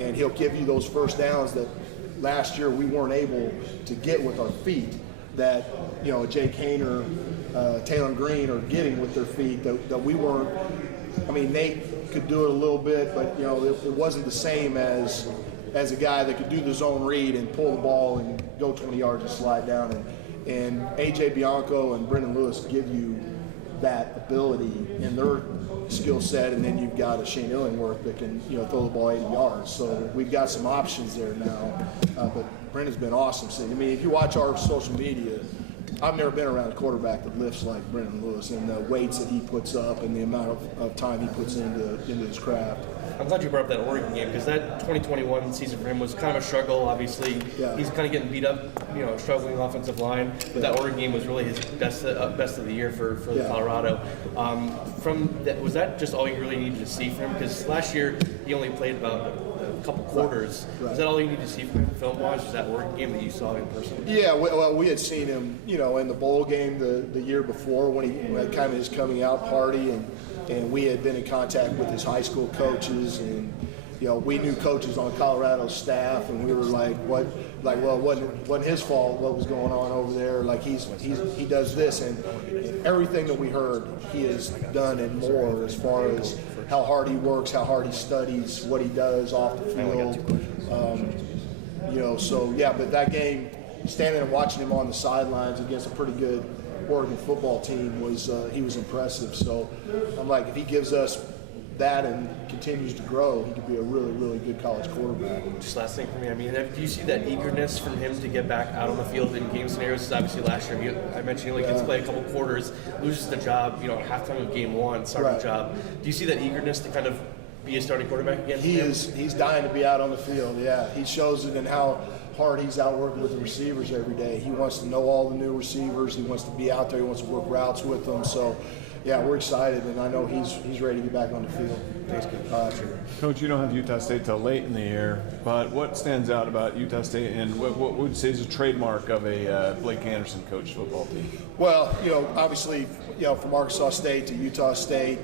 and he'll give you those first downs that last year we weren't able to get with our feet, that Jake Hayner, Taylor Green are getting with their feet that we weren't. I mean, Nate could do it a little bit, but it wasn't the same as a guy that could do the zone read and pull the ball and go 20 yards and slide down. And AJ Bianco and Brendan Lewis give you that ability in their skill set, and then you've got a Shane Illingworth that can throw the ball 80 yards. So we've got some options there now. But Brendan's been awesome. So, I mean, if you watch our social media, I've never been around a quarterback that lifts like Brendan Lewis, and the weights that he puts up and the amount of time he puts into his craft. I'm glad you brought up that Oregon game, because that 2021 season for him was kind of a struggle. Obviously, he's kind of getting beat up, struggling offensive line. But that Oregon game was really his best of the year for Colorado. Was that just all you really needed to see from him? Because last year he only played about a couple quarters. Was that all you needed to see from him film-wise? Was that Oregon game that you saw in person? Yeah, well, we had seen him, in the bowl game the year before when he had kind of his coming out party, and we had been in contact with his high school coaches, and we knew coaches on Colorado's staff, and we were like, well, it wasn't his fault what was going on over there. Like he does this, and everything that we heard, he has done and more as far as how hard he works, how hard he studies, what he does off the field. But that game, standing and watching him on the sidelines against a pretty good Oregon football team he was impressive. So I'm like, if he gives us that and continues to grow, he could be a really, really good college quarterback. Just last thing for me, I mean, do you see that eagerness from him to get back out on the field in game scenarios? Because obviously last year, I mentioned he only gets to play a couple quarters, loses the job, halftime of game one, starting job. Do you see that eagerness to kind of be a starting quarterback again? He's dying to be out on the field, He shows it in how hard he's out working with the receivers every day. He wants to know all the new receivers. He wants to be out there. He wants to work routes with them. So, we're excited, and I know he's ready to get back on the field. Thanks, Coach. Coach, you don't have Utah State till late in the year, but what stands out about Utah State, and what would you say is a trademark of a Blake Anderson coached football team? Well, obviously, from Arkansas State to Utah State,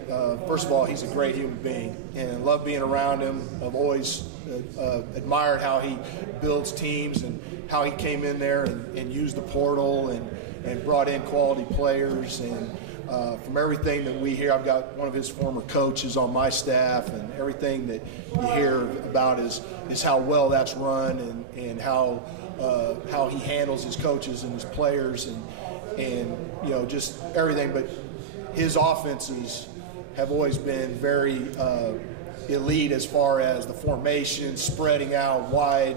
first of all, he's a great human being, and love being around him. I've always admired how he builds teams and how he came in there and used the portal and brought in quality players. And from everything that we hear, I've got one of his former coaches on my staff, and everything that you hear about is how well that's run and how he handles his coaches and his players and just everything. But his offenses have always been very elite as far as the formation, spreading out wide,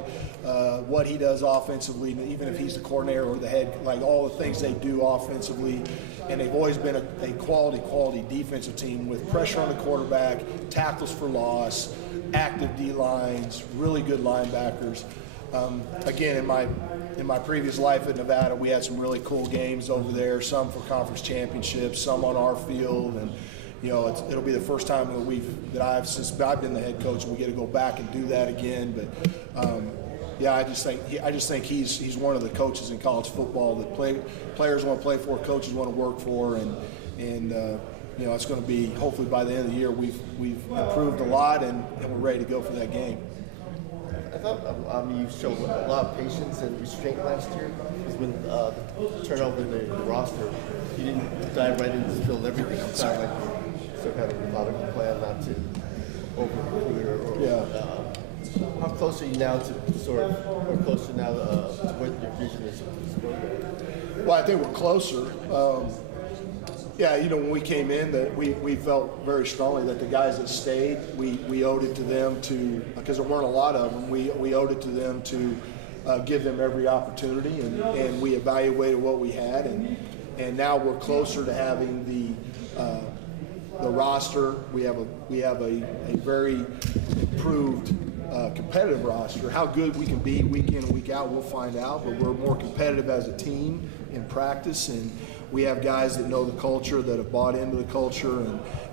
what he does offensively, even if he's the coordinator or the head, like all the things they do offensively. And they've always been a quality defensive team with pressure on the quarterback, tackles for loss, active D-lines, really good linebackers. Again, in my previous life at Nevada, we had some really cool games over there, some for conference championships, some on our field, and it'll be the first time since I've been the head coach, and we get to go back and do that again. But I just think he's one of the coaches in college football that players want to play for, coaches want to work for, and it's going to be, hopefully by the end of the year we've improved a lot and we're ready to go for that game. I thought you showed a lot of patience and restraint last year, because when the turnover in the roster, you didn't dive right into the field everything. It sounded like you sort of had a methodical plan not to over-recruit how close are you now to closer now to what your vision is of this program? Well, I think we're closer. When we came in, that we felt very strongly that the guys that stayed, we owed it to them because there weren't a lot of them, we owed it to them to give them every opportunity, and we evaluated what we had, and now we're closer to having the roster. We have a very improved competitive roster. How good we can be week in and week out, we'll find out, but we're more competitive as a team in practice, and we have guys that know the culture, that have bought into the culture,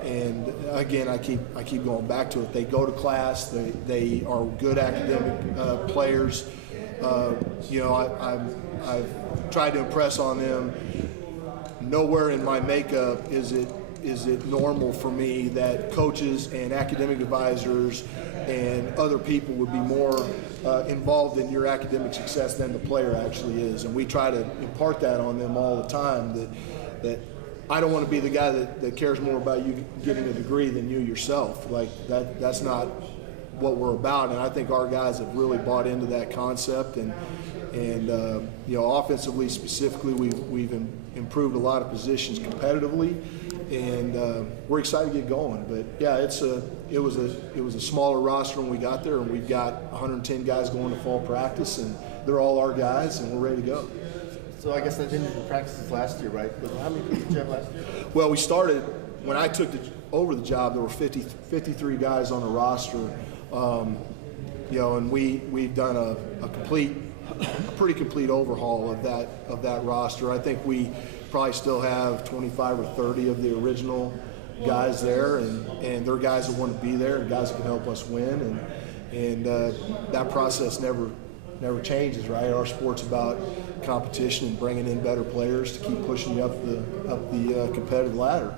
and again, I keep going back to it. They go to class, they are good academic players. I've tried to impress on them. Nowhere in my makeup is it normal for me that coaches and academic advisors and other people would be more involved in your academic success than the player actually is. And we try to impart that on them all the time, that I don't want to be the guy that cares more about you getting a degree than you yourself. Like that's not what we're about. And I think our guys have really bought into that concept. And offensively specifically, we've improved a lot of positions competitively, and we're excited to get going. But yeah, it was a smaller roster when we got there, and we've got 110 guys going to fall practice, and they're all our guys, and we're ready to go. So I guess I didn't do practices last year, right? But how many people did you have last year? Well, we started when I took over the job. There were 53 guys on the roster, and we've done a pretty complete overhaul of that roster. I think we probably still have 25 or 30 of the original guys there, and they're guys that want to be there and guys that can help us win, and that process never changes, right? Our sport's about competition and bringing in better players to keep pushing you up the competitive ladder.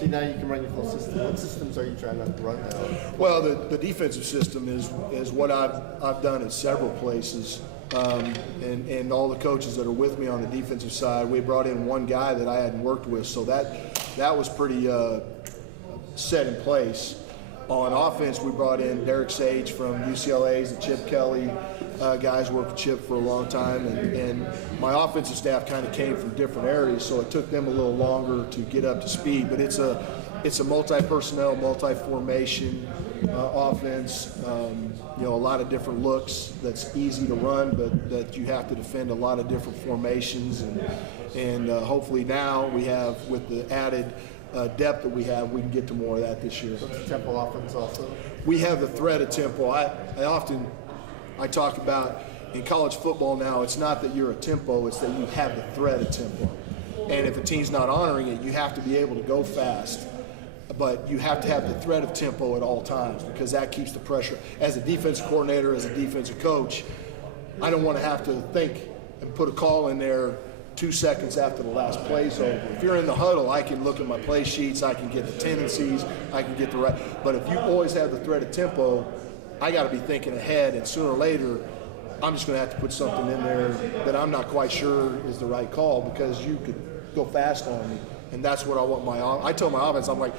See, now you can run your full system. What systems are you trying to run now? Well, the defensive system is what I've done at several places. And all the coaches that are with me on the defensive side, we brought in one guy that I hadn't worked with, so that was pretty set in place. On offense, we brought in Derek Sage from UCLA's, the Chip Kelly guys worked with Chip for a long time, and my offensive staff kind of came from different areas, so it took them a little longer to get up to speed. But it's a multi-personnel, multi-formation offense. A lot of different looks that's easy to run, but that you have to defend a lot of different formations, and hopefully now we have, with the added depth that we have, we can get to more of that this year. What's the tempo offense also? We have the threat of tempo. I talk about in college football now, it's not that you're a tempo, it's that you have the threat of tempo. And if a team's not honoring it, you have to be able to go fast. But you have to have the threat of tempo at all times, because that keeps the pressure. As a defensive coordinator, as a defensive coach, I don't want to have to think and put a call in there 2 seconds after the last play's over. If you're in the huddle, I can look at my play sheets, I can get the tendencies, I can get the right. But if you always have the threat of tempo, I got to be thinking ahead, and sooner or later, I'm just going to have to put something in there that I'm not quite sure is the right call, because you could go fast on me. And that's what I want I tell my offense, I'm like,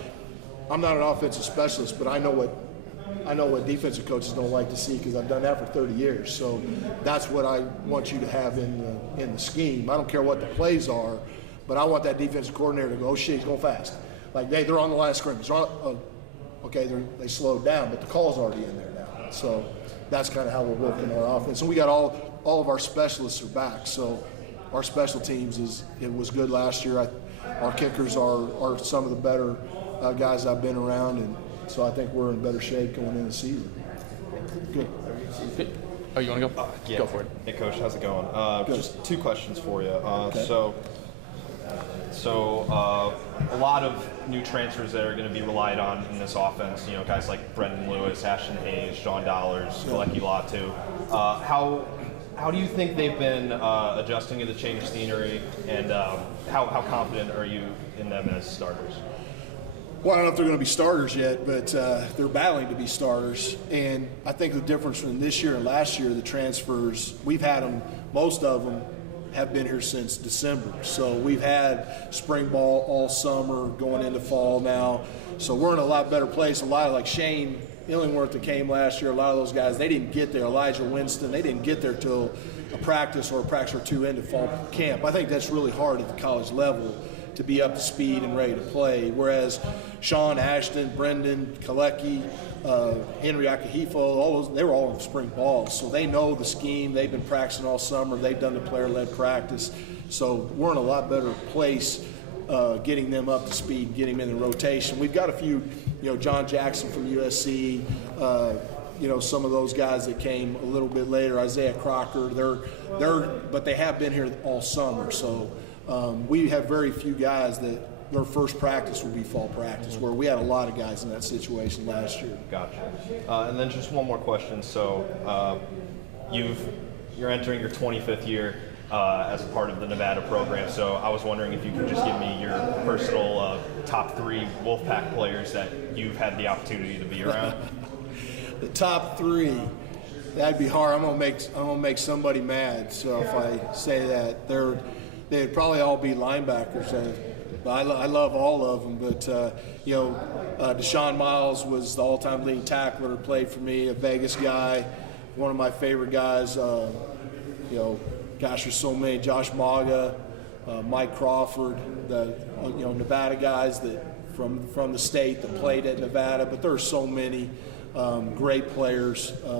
I'm not an offensive specialist, but I know what defensive coaches don't like to see, because I've done that for 30 years. So that's what I want you to have in the scheme. I don't care what the plays are, but I want that defensive coordinator to go, oh shit, he's going fast. Like, hey, they're on the line of scrimmage. Okay, they slowed down, but the call's already in there now. So that's kind of how we're working our offense. And we got all of our specialists are back. So our special teams it was good last year. Our kickers are some of the better guys I've been around, and so I think we're in better shape going into the season. Good. Oh, you want to go? Yeah. Go for it. Hey, Coach, how's it going? Just 2 questions for you. Okay. So a lot of new transfers that are going to be relied on in this offense, guys like Brendan Lewis, Ashton Hayes, Sean Dollars, Galecki Latu. How do you think they've been adjusting to the change of scenery, and how confident are you in them as starters? Well, I don't know if they're going to be starters yet, but they're battling to be starters. And I think the difference from this year and last year, the transfers, we've had them, most of them have been here since December. So we've had spring ball all summer, going into fall now. So we're in a lot better place. A lot of, like Shane Illingworth that came last year, a lot of those guys, they didn't get there. Elijah Winston, they didn't get there till a practice or two into fall camp. I think that's really hard at the college level to be up to speed and ready to play. Whereas Sean, Ashton, Brendan, Galecki, Henry Akahifo, all those, they were all in spring ball. So they know the scheme. They've been practicing all summer. They've done the player-led practice. So we're in a lot better place getting them up to speed, getting them in the rotation. We've got a few, John Jackson from USC, some of those guys that came a little bit later, Isaiah Crocker, but they have been here all summer. So we have very few guys that their first practice will be fall practice, where we had a lot of guys in that situation last year. Gotcha. And then just one more question. So you're entering your 25th year as a part of the Nevada program. So I was wondering if you could just give me your personal top 3 Wolfpack players that you've had the opportunity to be around. the top three, that'd be hard. I'm gonna make somebody mad. So if I say that, they'd probably all be linebackers. I love all of them, but Deshaun Miles was the all-time leading tackler. Played for me, a Vegas guy, one of my favorite guys. Gosh, there's so many. Josh Maga, Mike Crawford, the Nevada guys that from the state that played at Nevada. But there are so many great players I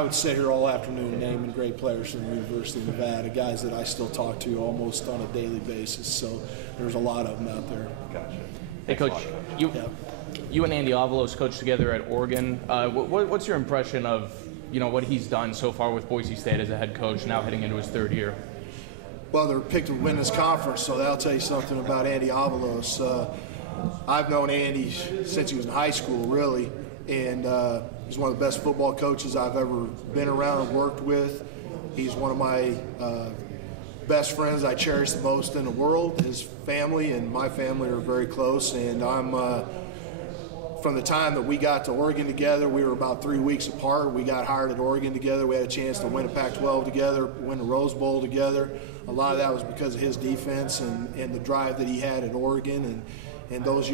would sit here all afternoon naming great players from the University of Nevada, guys that I still talk to almost on a daily basis. So there's a lot of them out there. Gotcha. Hey, Coach, you and Andy Avalos coached together at Oregon. What's your impression of what he's done so far with Boise State as a head coach, now heading into his third year? Well, they're picked to win this conference, so that'll tell you something about Andy Avalos. I've known Andy since he was in high school, really, and he's one of the best football coaches I've ever been around and worked with. He's one of my best friends I cherish the most in the world. His family and my family are very close, and I'm from the time that we got to Oregon together, we were about 3 weeks apart. We got hired at Oregon together. We had a chance to win a Pac-12 together, win the Rose Bowl together. A lot of that was because of his defense and the drive that he had at Oregon. And those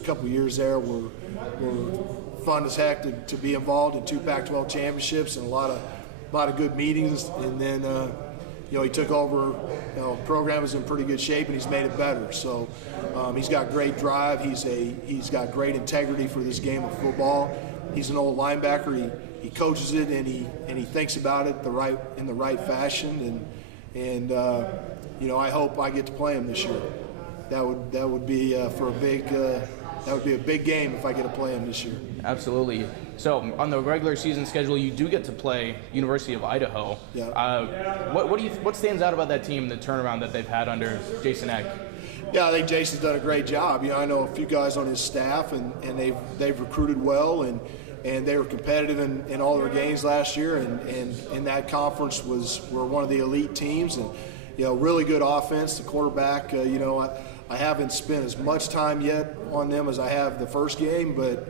couple of years there were fun as heck to be involved in 2 Pac-12 championships and a lot of good meetings. And then he took over. The program is in pretty good shape, and he's made it better. So he's got great drive. He's got great integrity for this game of football. He's an old linebacker. He coaches it, and he thinks about it in the right fashion. And I hope I get to play him this year. That would be that would be a big game if I get to play him this year. Absolutely. So on the regular season schedule, you do get to play University of Idaho. Yeah. What stands out about that team, the turnaround that they've had under Jason Eck? Yeah, I think Jason's done a great job. I know a few guys on his staff, and they've recruited well, and they were competitive in all their games last year, and in that conference were one of the elite teams, and really good offense. The quarterback, I haven't spent as much time yet on them as I have the first game, but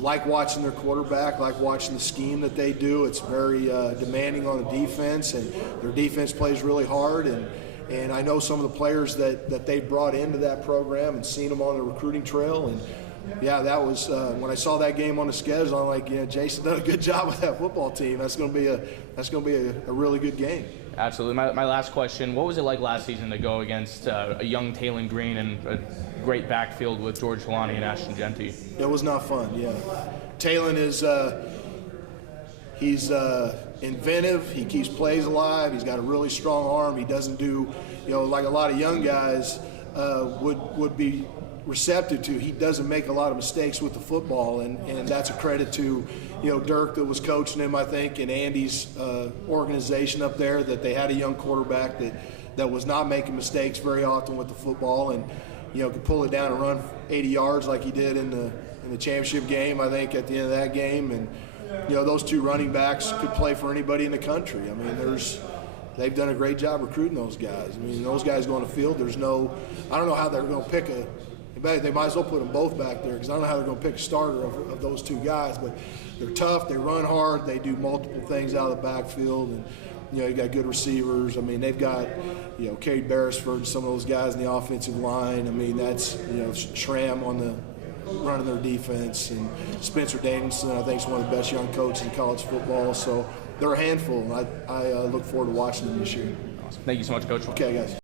like watching their quarterback, like watching the scheme that they do. It's very demanding on the defense, and their defense plays really hard. And I know some of the players that they brought into that program and seen them on the recruiting trail. And yeah, that was when I saw that game on the schedule. I'm like, Jason done a good job with that football team. That's going to be a really good game. Absolutely. My last question: what was it like last season to go against a young Taylon Green and a great backfield with George Holani and Ashton Genty? It was not fun. Yeah, Taylon is he's inventive. He keeps plays alive. He's got a really strong arm. He doesn't do like a lot of young guys would be receptive to. He doesn't make a lot of mistakes with the football, and that's a credit to Dirk that was coaching him, I think, and Andy's organization up there, that they had a young quarterback that was not making mistakes very often with the football, and could pull it down and run 80 yards like he did in the championship game, I think, at the end of that game. And those two running backs could play for anybody in the country. I mean, they've done a great job recruiting those guys. I mean, those guys go on the field. I don't know how they're going to pick they might as well put them both back there, because I don't know how they're going to pick a starter of those two guys. But they're tough, they run hard, they do multiple things out of the backfield, and you got good receivers. I mean, they've got Cade Beresford and some of those guys in the offensive line. I mean, that's Schramm on the running their defense, and Spencer Danielson, I think, is one of the best young coaches in college football. So they're a handful, and I look forward to watching them this year. Awesome. Thank you so much, Coach. Okay, guys.